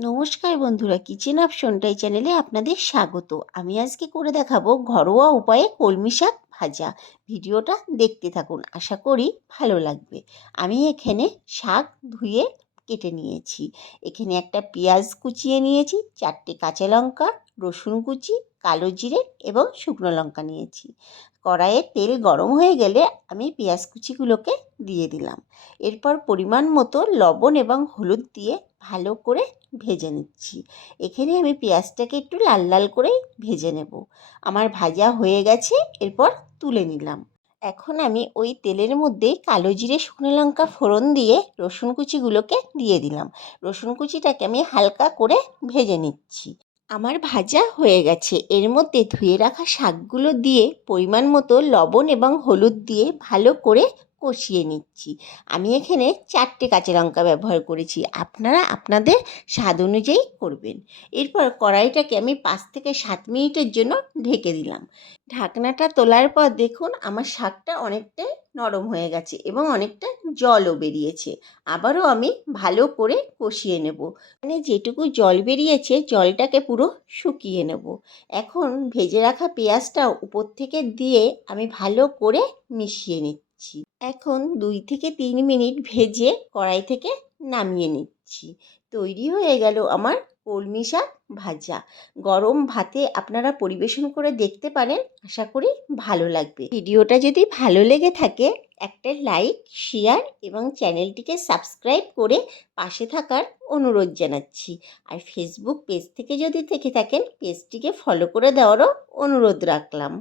নমস্কার বন্ধুরা, কিচেন অপশনটাই চ্যানেলে আপনাদের স্বাগত। আমি আজকে করে দেখাবো ঘরোয়া উপায়ে কলমি শাক ভাজা। ভিডিওটা দেখতে থাকুন, আশা করি ভালো লাগবে। আমি এখানে শাক ধুয়ে কেটে নিয়েছি। এখানে একটা পেঁয়াজ কুচিয়ে নিয়েছি, 4টে কাঁচা লঙ্কা, রসুন কুচি, কালো জিরে এবং শুকনো লঙ্কা নিয়েছি। কড়াইয়ে তেল গরম হয়ে গেলে আমি পেঁয়াজ কুচিগুলোকে দিয়ে দিলাম। এরপর পরিমাণ মতো লবণ এবং হলুদ দিয়ে ভালো করে ভেজে নিচ্ছি। এখানে আমি পেঁয়াজটাকে একটু লাল লাল করেই ভেজে নেব। আমার ভাজা হয়ে গেছে, এরপর তুলে নিলাম। এখন আমি ওই তেলের মধ্যে কালো জিরে শুকনো লঙ্কা ফোড়ন দিয়ে রসুন কুচিগুলোকে দিয়ে দিলাম। রসুন কুচিটাকে আমি হালকা করে ভেজে নিচ্ছি। আমার ভাজা হয়ে গেছে। এর মধ্যে ধুয়ে রাখা শাকগুলো দিয়ে পরিমাণ মতো লবণ এবং হলুদ দিয়ে ভালো করে কষিয়ে নিচ্ছি। আমি এখানে 4টে কাঁচা লঙ্কা ব্যবহার করেছি, আপনারা আপনাদের স্বাদ অনুযায়ী করবেন। এরপর কড়াইটাকে আমি 5 থেকে 7 মিনিটের জন্য ঢেকে দিলাম। ঢাকনাটা তোলার পর দেখুন আমার শাকটা অনেকটাই নরম হয়ে গেছে এবং অনেকটা জলও বেরিয়েছে। আবারও আমি ভালো করে কষিয়ে নেব। মানে যেটুকু জল বেরিয়েছে জলটাকে পুরো শুকিয়ে নেব। এখন ভেজে রাখা পেঁয়াজটা উপর থেকে দিয়ে আমি ভালো করে মিশিয়ে নিচ্ছি। এখন 2 থেকে 3 মিনিট ভেজে কড়াই থেকে নামিয়ে নিচ্ছি। তৈরি হয়ে গেল আমার কলমি শাক ভাজা। গরম ভাতে আপনারা পরিবেশন করে দেখতে পারেন, আশা করি ভালো লাগবে। ভিডিওটা যদি ভালো লেগে থাকে একটা লাইক, শেয়ার এবং চ্যানেলটিকে সাবস্ক্রাইব করে পাশে থাকার অনুরোধ জানাচ্ছি। আর ফেসবুক পেজ থেকে যদি থেকে থাকেন পেজটিকে ফলো করে দেওয়ারও অনুরোধ রাখলাম।